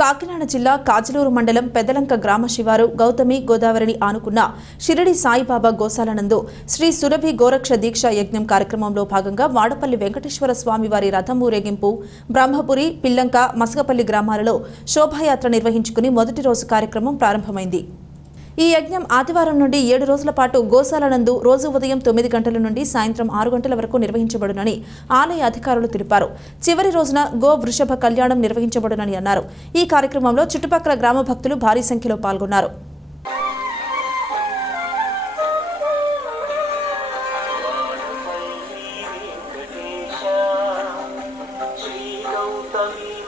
కాకినాడ జిల్లా కాజలూరు మండలం పెదలంక గ్రామ శివారు గౌతమి గోదావరిని ఆనుకున్న షిరిడి సాయిబాబా గోశాలనందు శ్రీ సురభి గోరక్ష దీక్ష యజ్ఞం కార్యక్రమంలో భాగంగా వాడపల్లి వెంకటేశ్వర స్వామి వారి రథం ఊరేగింపు బ్రహ్మపురి పిల్లంక మసగపల్లి గ్రామాలలో శోభాయాత్ర నిర్వహించుకుని మొదటి రోజు కార్యక్రమం ప్రారంభమైంది. ఈ యజ్ఞం ఆదివారం నుండి ఏడు రోజుల పాటు గోశాల నందు రోజు ఉదయం తొమ్మిది గంటల నుండి సాయంత్రం ఆరు గంటల వరకు నిర్వహించబడునని ఆలయ అధికారులు తెలిపారు. చివరి రోజున గో వృషభ కళ్యాణం నిర్వహించబడునని అన్నారు. ఈ కార్యక్రమంలో చుట్టుపక్కల గ్రామ భక్తులు భారీ సంఖ్యలో పాల్గొన్నారు.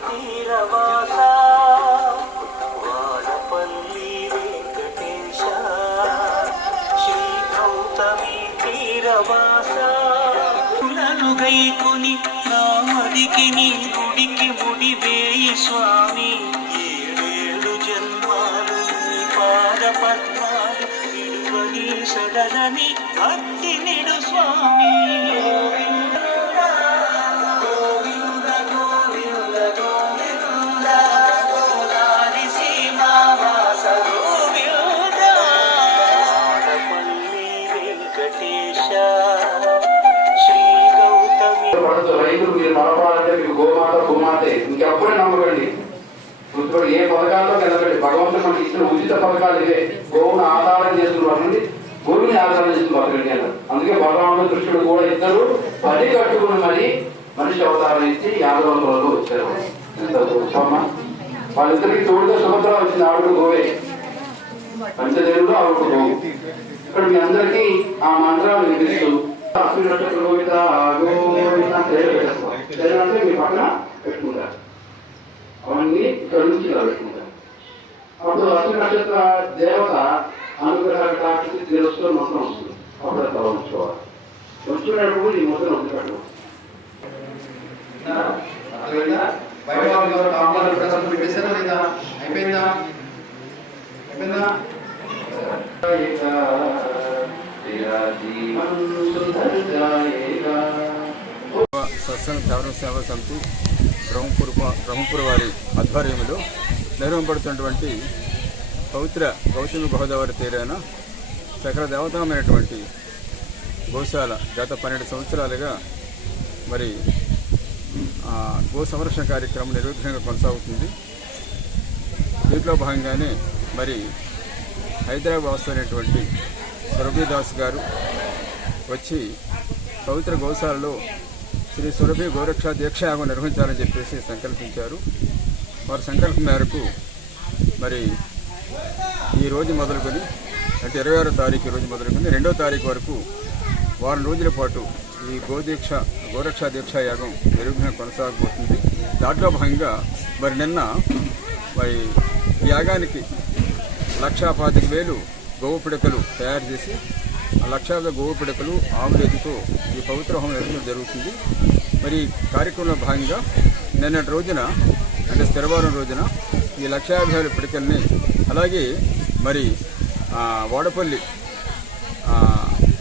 తీరవాస కులను గైకుని నామదికి నీ గుడికి ముడి వేయి స్వామి ఏడేడు జన్మాలు నీ పాద పద్మాలు నిడువని సడలని భక్తి నిడు స్వామి. ఇంకెప్పుడు నమ్మకండి? గుర్తుపడి ఏ పథకాల్లో నిలబడి భగవంతుడు మనకి ఇచ్చిన ఉచిత పథకాలు ఇవే. గోవును ఆధారం చేసుకుని బతకండి. భూమిని ఆధారం చేసుకుని బతకండి అన్నారు. అందుకే భగవానుడు కృష్ణుడు కూడా ఇద్దరు పది కట్టుకుని మరి మనిషి అవతారం ఇచ్చి యాదవ కులంలో వచ్చారు వాళ్ళిద్దరికి తోడుగా సుభద్ర వచ్చింది. ఆవిడ గోవే. పంచదేవుడు ఆవిడ గోవు. ఇక్కడ మీ అందరికీ ఆ మంత్రాలు వినిపిస్తూ నుంచి ఇలా పెట్టుకుంటారు అప్పుడు అశ్విని నక్షత్ర దేవత అనుగ్రహ కటాక్షి తెలుసుకొని మొత్తం వస్తుంది. అప్పుడు అట్లా ఉంచుకోవాలి. ఉంచుకునేటప్పుడు ఈ మొత్తం ఉంచుకోవడం అయిపోయిందా? అయిపోయిందా? సత్సంగ సేవన సేవా సమితి బ్రహ్మపుర బ్రహ్మపుర వారి ఆధ్వర్యంలో నిర్వహింపడుతున్నటువంటి పవిత్ర గౌతమి గోదావరి తీరాన సకల దేవతమైనటువంటి గోశాల గత పన్నెండు సంవత్సరాలుగా మరి గో సంరక్షణ కార్యక్రమం నిర్విఘ్నంగా కొనసాగుతుంది. దీంట్లో భాగంగానే మరి హైదరాబాద్ వస్తున్నటువంటి సురభిదాస్ గారు వచ్చి పవిత్ర గోశాలలో శ్రీ సురభి గోరక్ష దీక్షయాగం నిర్వహించాలని చెప్పేసి సంకల్పించారు. వారి సంకల్పం మేరకు మరి ఈ రోజు మొదలుకొని అంటే ఇరవై ఆరో తారీఖు రోజు మొదలుకొని రెండో తారీఖు వరకు వారం రోజుల పాటు ఈ గోదీక్ష గోరక్ష దీక్షా యాగం నిర్వహణ కొనసాగబోతుంది. దాంట్లో భాగంగా మరి నిన్న మరి యాగానికి లక్షా పాతిక వేలు గోవు పిడకలు తయారు చేసి లక్షాల గోవు పిడకలు ఆవులేతితో ఈ పవిత్ర హోమం నిర్వహించడం జరుగుతుంది. మరి కార్యక్రమంలో భాగంగా నిన్నటి రోజున అంటే స్థిరవారం రోజున ఈ లక్ష యాభై పిడకల్ని అలాగే మరి వాడపల్లి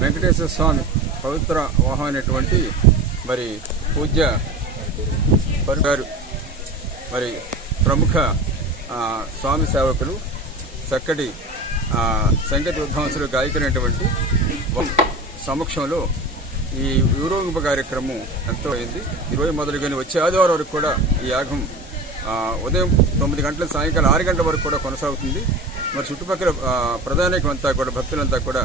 వెంకటేశ్వర స్వామి పవిత్ర వాహమైనటువంటి మరి పూజ్య పరు గారు మరి ప్రముఖ స్వామి సేవకులు చక్కటి సంగతి సంగీత విద్వాంసులు గాయకులైనటువంటి సమక్షంలో ఈ ఊరోగింపు కార్యక్రమం ఎంతో అయింది ఈరోజు మొదలుకొని వచ్చే ఆదివారం వరకు కూడా ఈ యాగం ఉదయం తొమ్మిది గంటల సాయంకాలం ఆరు గంటల వరకు కూడా కొనసాగుతుంది. మరి చుట్టుపక్కల ఆ, ప్రధానికంతా కూడా భక్తులంతా కూడా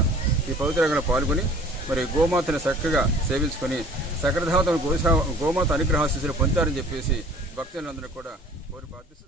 ఈ పవిత్రంగా పాల్గొని మరి గోమాతను చక్కగా సేవించుకొని సకరధావతను గోశా గోమాత అనుగ్రహాశిస్సులు పొందారని చెప్పేసి భక్తులందరూ కూడా కోరి ప్రార్థిస్తూ